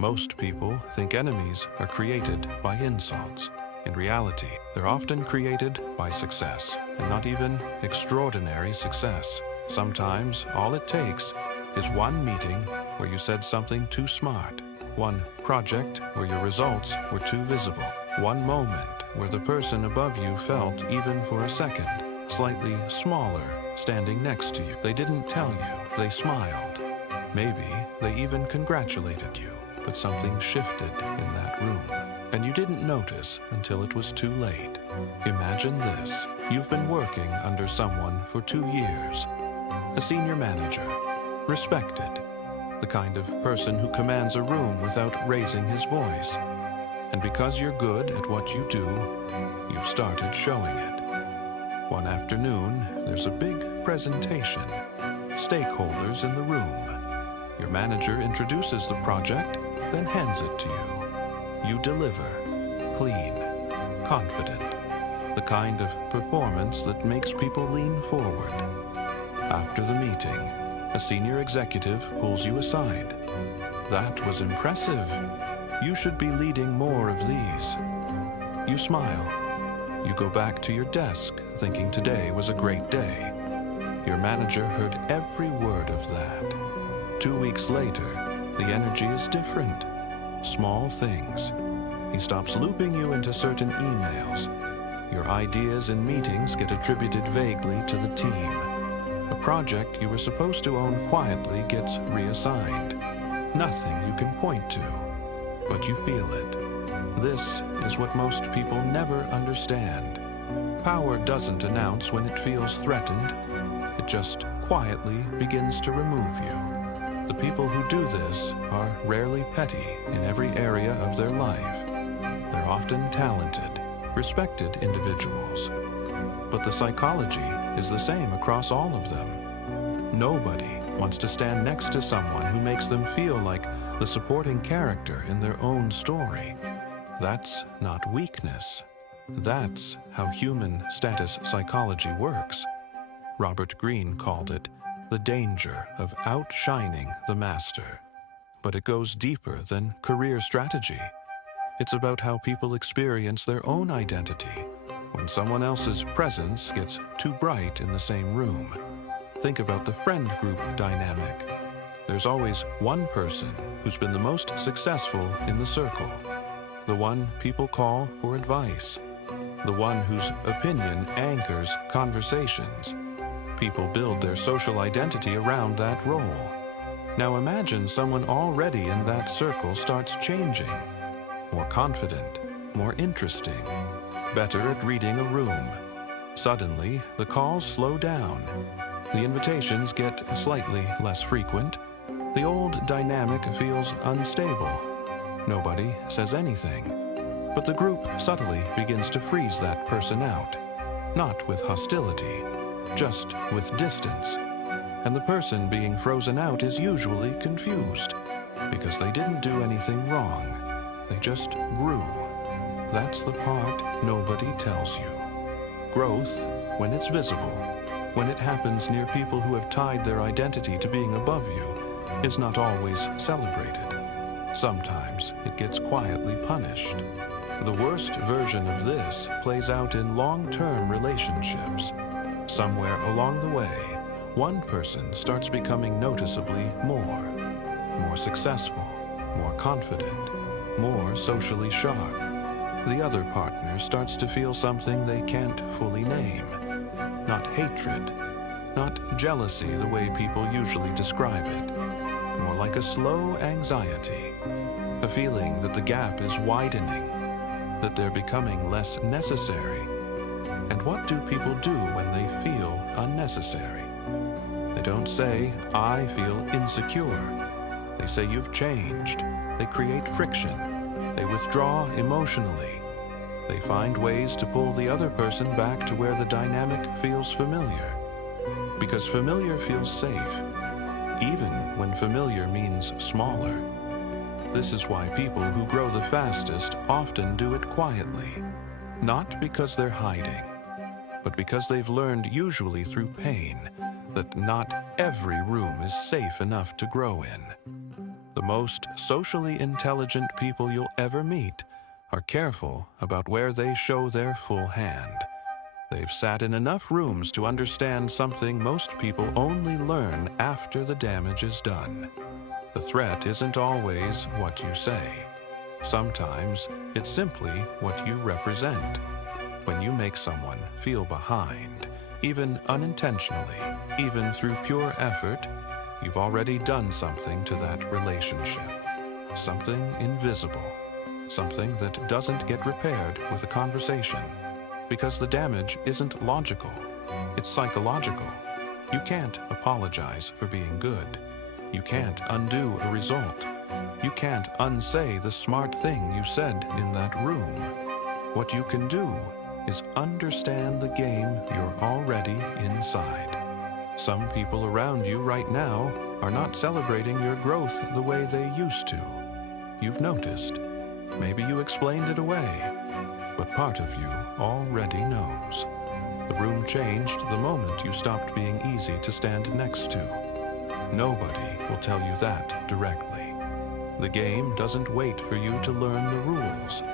Most people think enemies are created by insults. In reality, they're often created by success, and not even extraordinary success. Sometimes all it takes is one meeting where you said something too smart, one project where your results were too visible, one moment where the person above you felt, even for a second, slightly smaller standing next to you. They didn't tell you, they smiled. Maybe they even congratulated you, but something shifted in that room, and you didn't notice until it was too late. Imagine this. You've been working under someone for 2 years, a senior manager, respected, the kind of person who commands a room without raising his voice. And because you're good at what you do, you've started showing it. One afternoon, there's a big presentation. Stakeholders in the room. Your manager introduces the project, then hands it to you. You deliver, clean, confident, the kind of performance that makes people lean forward. After the meeting, a senior executive pulls you aside. That was impressive. You should be leading more of these. You smile. You go back to your desk, thinking today was a great day. Your manager heard every word of that. 2 weeks later, the energy is different. Small things. He stops looping you into certain emails. Your ideas in meetings get attributed vaguely to the team. A project you were supposed to own quietly gets reassigned. Nothing you can point to, but you feel it. This is what most people never understand. Power doesn't announce when it feels threatened. It just quietly begins to remove you. The people who do this are rarely petty in every area of their life. They're often talented, respected individuals. But the psychology is the same across all of them. Nobody wants to stand next to someone who makes them feel like the supporting character in their own story. That's not weakness. That's how human status psychology works. Robert Greene called it the danger of outshining the master. But it goes deeper than career strategy. It's about how people experience their own identity when someone else's presence gets too bright in the same room. Think about the friend group dynamic. There's always one person who's been the most successful in the circle, the one people call for advice, the one whose opinion anchors conversations. People build their social identity around that role. Now imagine someone already in that circle starts changing. More confident, more interesting, better at reading a room. Suddenly, the calls slow down. The invitations get slightly less frequent. The old dynamic feels unstable. Nobody says anything. But the group subtly begins to freeze that person out. Not with hostility, just with distance. And the person being frozen out is usually confused, because they didn't do anything wrong. They just grew. That's the part nobody tells you. Growth, when it's visible, when it happens near people who have tied their identity to being above you, is not always celebrated. Sometimes it gets quietly punished. The worst version of this plays out in long-term relationships. Somewhere along the way, one person starts becoming noticeably more successful, more confident, more socially sharp. The other partner starts to feel something they can't fully name. Not hatred, not jealousy the way people usually describe it. More like a slow anxiety, a feeling that the gap is widening, that they're becoming less necessary. And what do people do when they feel unnecessary? They don't say, "I feel insecure." They say you've changed. They create friction. They withdraw emotionally. They find ways to pull the other person back to where the dynamic feels familiar. Because familiar feels safe, even when familiar means smaller. This is why people who grow the fastest often do it quietly. Not because they're hiding, but because they've learned, usually through pain, that not every room is safe enough to grow in. The most socially intelligent people you'll ever meet are careful about where they show their full hand. They've sat in enough rooms to understand something most people only learn after the damage is done. The threat isn't always what you say. Sometimes it's simply what you represent. When you make someone feel behind, even unintentionally, even through pure effort, you've already done something to that relationship. Something invisible. Something that doesn't get repaired with a conversation. Because the damage isn't logical. It's psychological. You can't apologize for being good. You can't undo a result. You can't unsay the smart thing you said in that room. What you can do is understand the game you're already inside. Some people around you right now are not celebrating your growth the way they used to. You've noticed. Maybe you explained it away, but part of you already knows. The room changed the moment you stopped being easy to stand next to. Nobody will tell you that directly. The game doesn't wait for you to learn the rules.